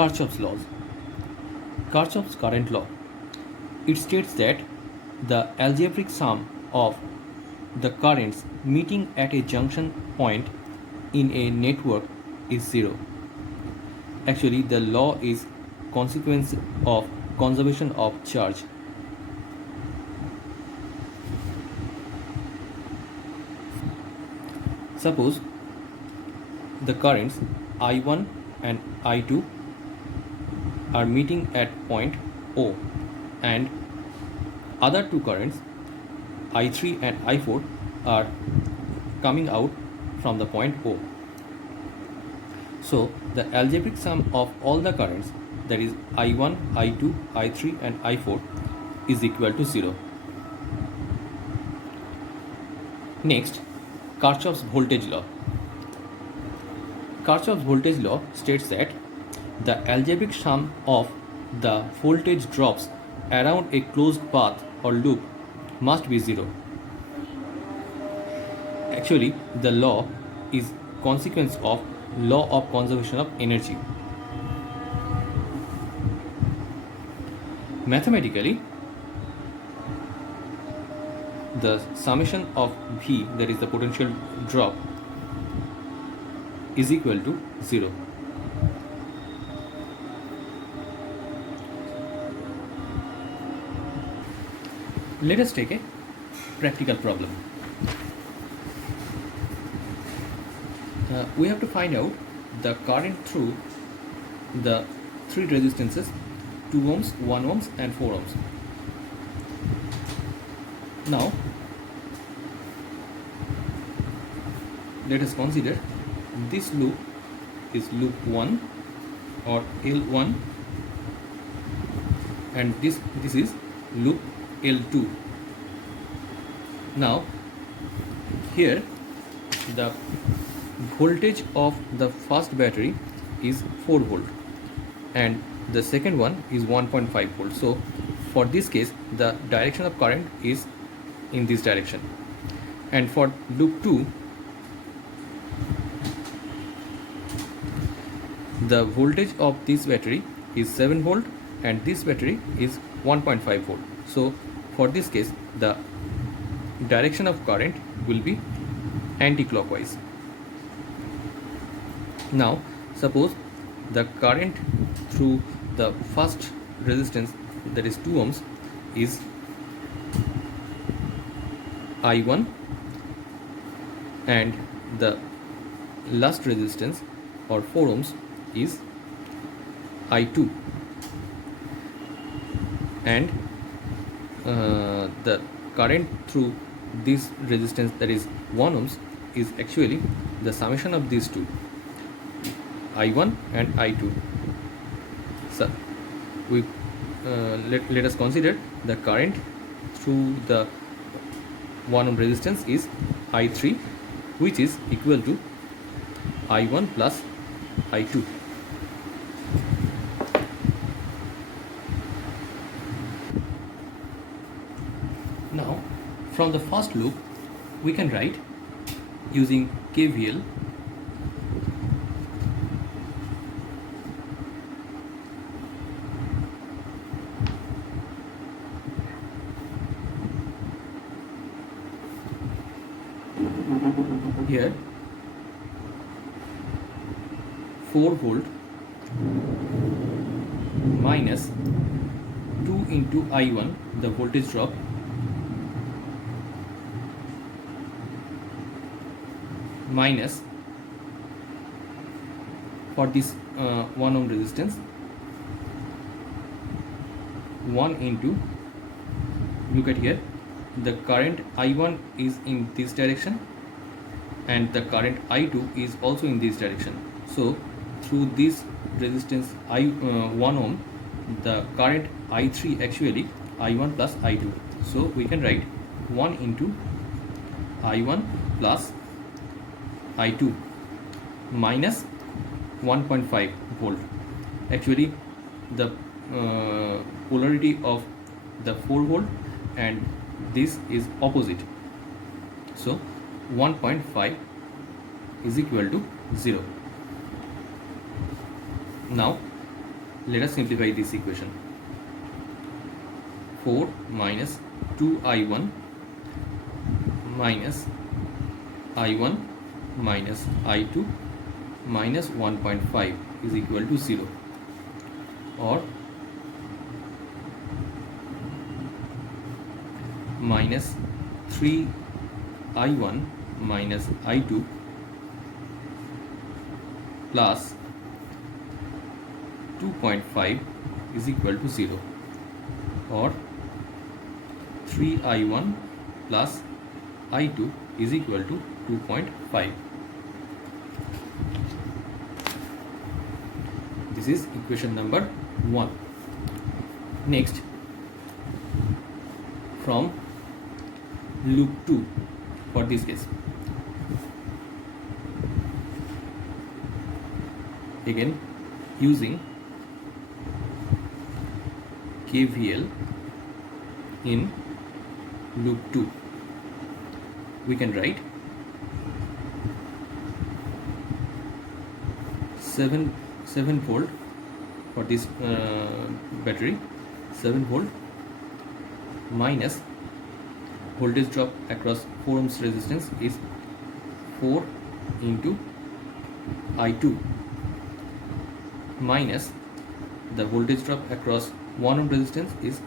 Kirchhoff's laws. Kirchhoff's current law. It states that the algebraic sum of the currents meeting at a junction point in a network is zero. Actually, the law is consequence of conservation of charge. Suppose the currents I1 and I2 are meeting at point O, and other two currents I3 and I4 are coming out from the point O. So the algebraic sum of all the currents, that is I1, I2, I3 and I4, is equal to 0. Next, Kirchhoff's voltage law. Kirchhoff's voltage law states that the algebraic sum of the voltage drops around a closed path or loop must be 0. Actually, the law is consequence of law of conservation of energy. Mathematically, the summation of V, that is the potential drop, is equal to 0. Let us take a practical problem. We have to find out the current through the three resistances, 2 ohms, 1 ohms and 4 ohms. Now let us consider this loop is loop 1 or L1, and this is loop L2. Now here the voltage of the first battery is 4 volt and the second one is 1.5 volt. So for this case the direction of current is in this direction, and for loop 2 the voltage of this battery is 7 volt and this battery is 1.5 volt. So for this case the direction of current will be anti-clockwise. Now suppose the current through the first resistance, that is 2 ohms, is I1 and the last resistance or 4 ohms is I2, and the current through this resistance, that is 1 ohms, is actually the summation of these two, I1 and I2. So we let us consider the current through the 1 ohm resistance is I3, which is equal to I1 plus I2. Now from the first loop we can write using KVL here 4 volt minus 2 into I1, the voltage drop, minus for this 1 ohm resistance 1 into, look at here, the current I1 is in this direction and the current I2 is also in this direction. So through this resistance 1 ohm, the current I3 actually I1 plus I2. So we can write 1 into I1 plus I2 minus 1.5 volt. Actually the polarity of the 4 volt and this is opposite, so 1.5 is equal to 0. Now Let us simplify this equation. 4 minus 2i1 minus i1 minus i2 minus 1.5 is equal to 0, or minus 3i1 minus i2 plus 2.5 is equal to 0, or 3i1 plus i2 is equal to 2.5. This is equation number 1. Next, from loop 2 for this case, again using KVL in loop 2, we can write 7 volt for this battery, 7 volt minus voltage drop across 4 ohms resistance is 4 into I2 minus the voltage drop across 1 ohm resistance is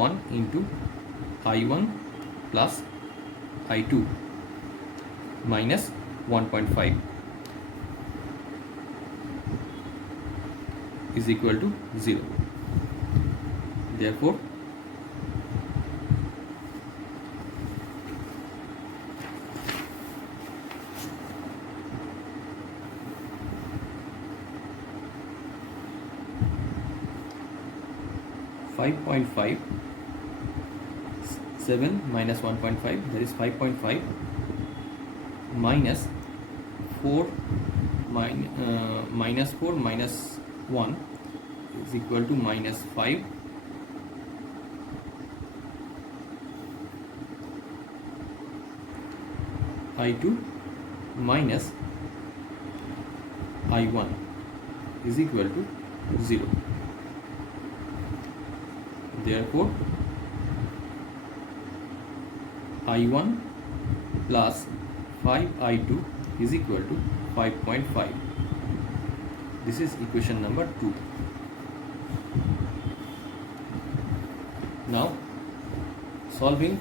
1 into I1 plus I2 minus 1.5 is equal to 0. Therefore, (5.5) 7 minus 1.5, that is 5.5 minus 4 minus 4 minus 1 is equal to minus 5 I2 minus I1 is equal to 0. Therefore, I1 plus 5I2 is equal to 5.5. This is equation number 2. Now, solving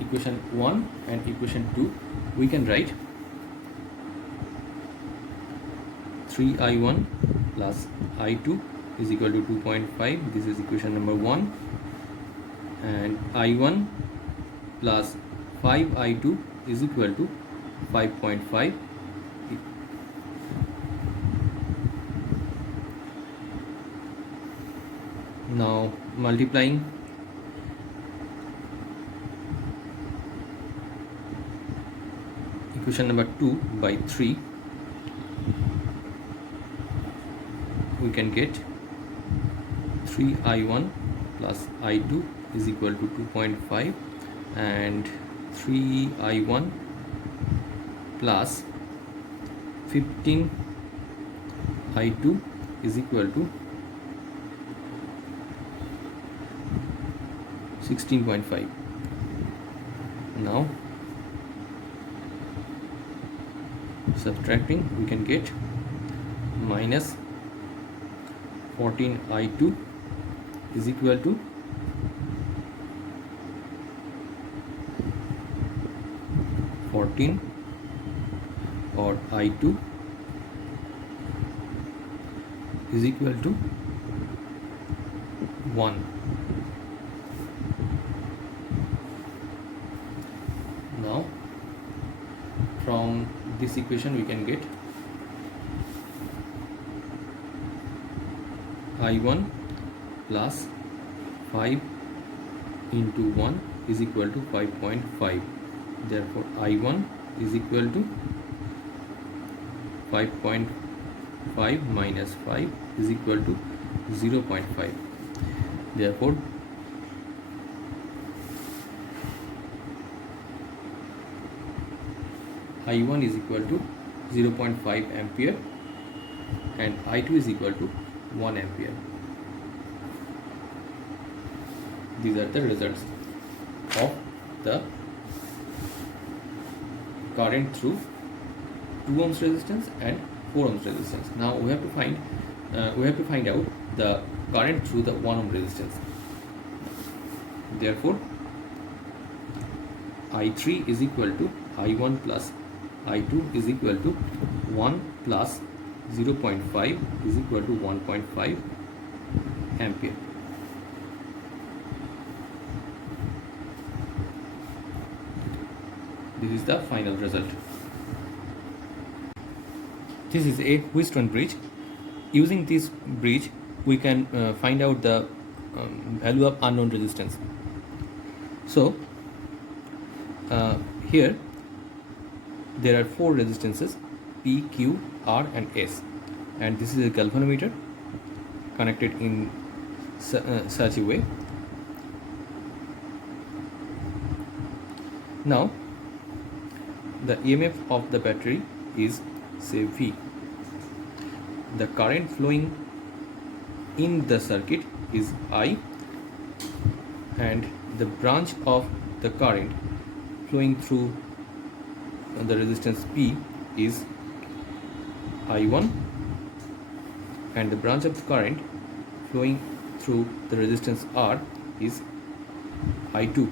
equation 1 and equation 2, we can write 3I1 plus I2 is equal to 2.5. This is equation number 1. And I1 plus 5I2 is equal to 5.5. Now multiplying equation number 2 by 3, we can get 3I1 plus I2 is equal to 2.5, and 3I1 plus 15I2 is equal to 16.5. Now subtracting, we can get minus 14I2 is equal to 14, or I2 is equal to 1. Now from this equation we can get I1 plus 5 into 1 is equal to 5.5. Therefore, I1 is equal to 5.5 minus 5 is equal to 0.5. Therefore, I1 is equal to 0.5 ampere and I2 is equal to 1 ampere. These are the results of the current through 2 ohms resistance and 4 ohms resistance. Now we have to find out the current through the 1 ohm resistance. Therefore, I3 is equal to I1 plus I2 is equal to 1 plus 0.5 is equal to 1.5 ampere. This is the final result. This is a Wheatstone bridge. Using this bridge, we can find out the value of unknown resistance. So, here there are 4 resistances P, Q, R and S, and this is a galvanometer connected in such a way. Now the EMF of the battery is, say, V. The current flowing in the circuit is I, and the branch of the current flowing through the resistance P is I1, and the branch of the current flowing through the resistance R is I2,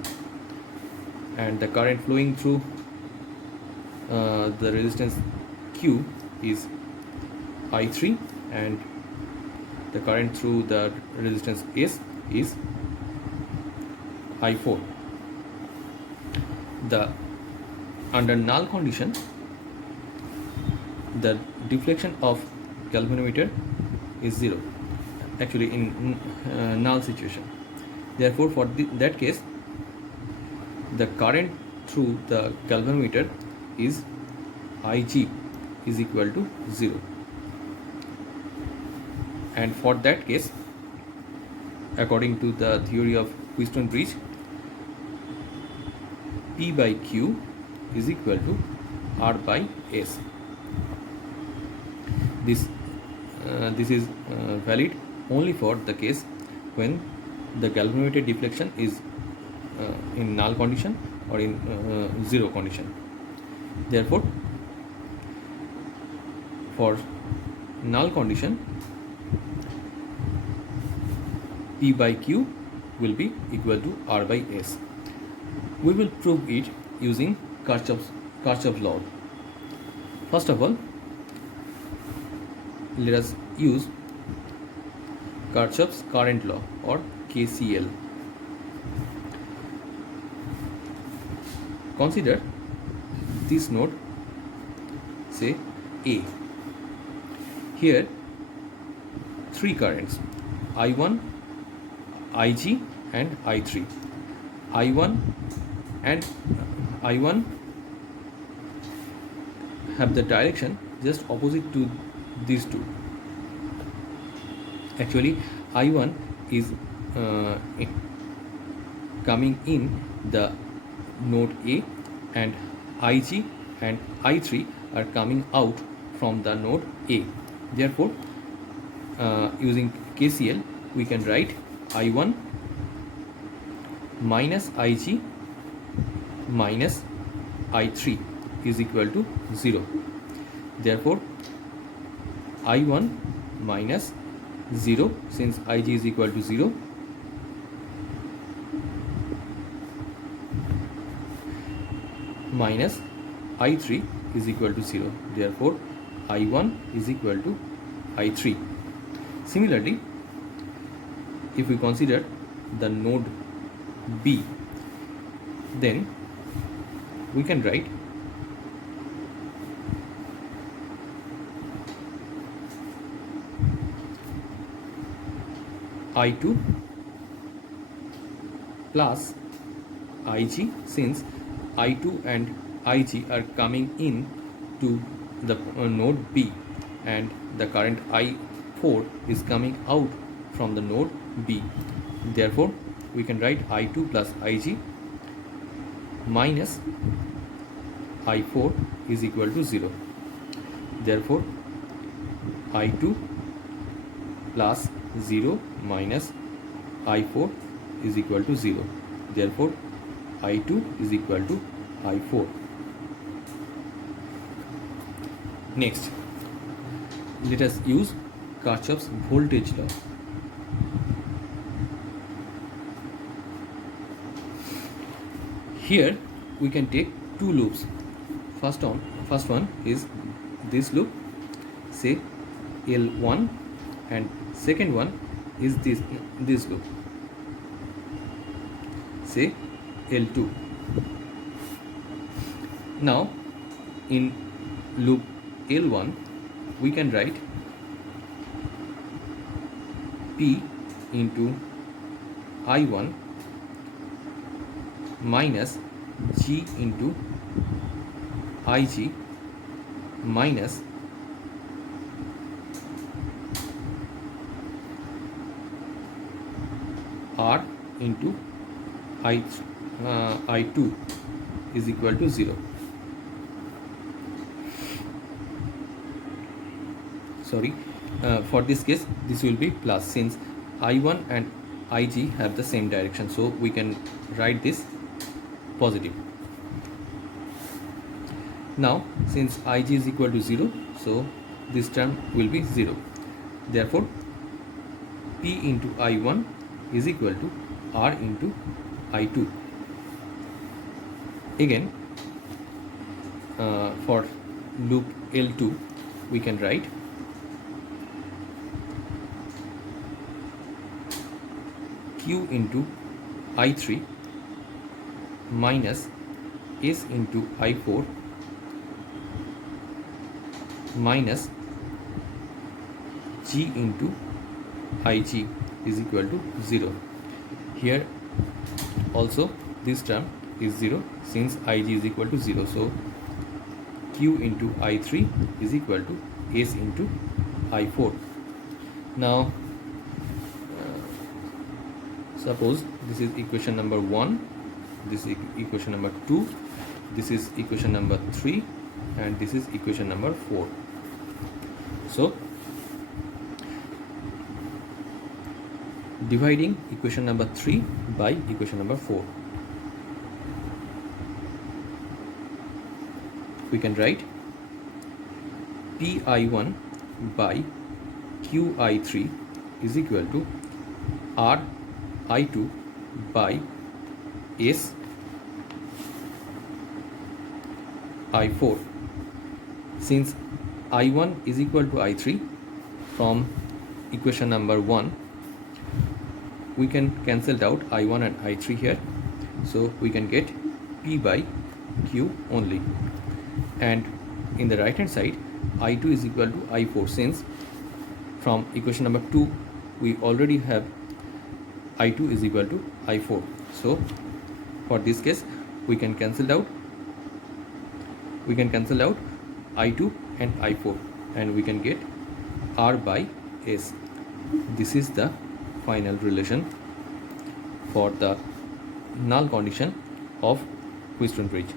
and the current flowing through the resistance Q is I3, and the current through the resistance S is I4. Under null condition, the deflection of galvanometer is 0, actually in null situation. Therefore, for that case, the current through the galvanometer is Ig is equal to 0, and for that case, according to the theory of Wheatstone bridge, P by Q is equal to R by S. This is valid only for the case when the galvanometer deflection is in null condition or in 0 condition. Therefore, for null condition, P by Q will be equal to R by S. We will prove it using Kirchhoff's law. First of all, let us use Kirchhoff's current law, or KCL. Consider this node, say A. Here 3 currents, I1, Ig and I3. I1 have the direction just opposite to these two. Actually, I1 is coming in the node A, and Ig and I3 are coming out from the node A. Therefore, using KCL, we can write I1 minus Ig minus I3 is equal to 0. Therefore, I1 minus 0, since Ig is equal to 0, minus I3 is equal to 0. Therefore, I1 is equal to I3. Similarly, if we consider the node B, then we can write I2 plus Ig, since I2 and Ig are coming in to the node B, and the current I4 is coming out from the node B. Therefore, we can write I2 plus Ig minus I4 is equal to 0. Therefore, I2 plus 0 minus I4 is equal to 0. Therefore I2 is equal to I4. Next, let us use Kirchhoff's voltage law. Here we can take two loops. First one is this loop, say L1, and second one is this loop, say L2. Now in loop L1 we can write P into I1 minus G into Ig minus R into I2 is equal to 0. Sorry, for this case this will be plus, since I1 and Ig have the same direction, so we can write this positive. Now since Ig is equal to 0, so this term will be 0. Therefore P into I1 is equal to R into I2. Again, for loop L2 we can write Q into I3 minus S into I4 minus G into Ig is equal to 0. Here also this term is 0, since Ig is equal to 0. So Q into I3 is equal to S into I4. Now suppose this is equation number 1, this is equation number 2, this is equation number 3, and this is equation number 4. So dividing equation number 3 by equation number 4, we can write Pi1 by Qi3 is equal to Ri2 by S I4. Since I1 is equal to I3, from equation number 1 we can cancel out I1 and I3 here, so we can get P by Q only. And in the right hand side I2 is equal to I4, since from equation number 2 we already have I2 is equal to I4. So for this case we can cancel out I2 and I4, and we can get R by S. This is the final relation for the null condition of Wheatstone bridge.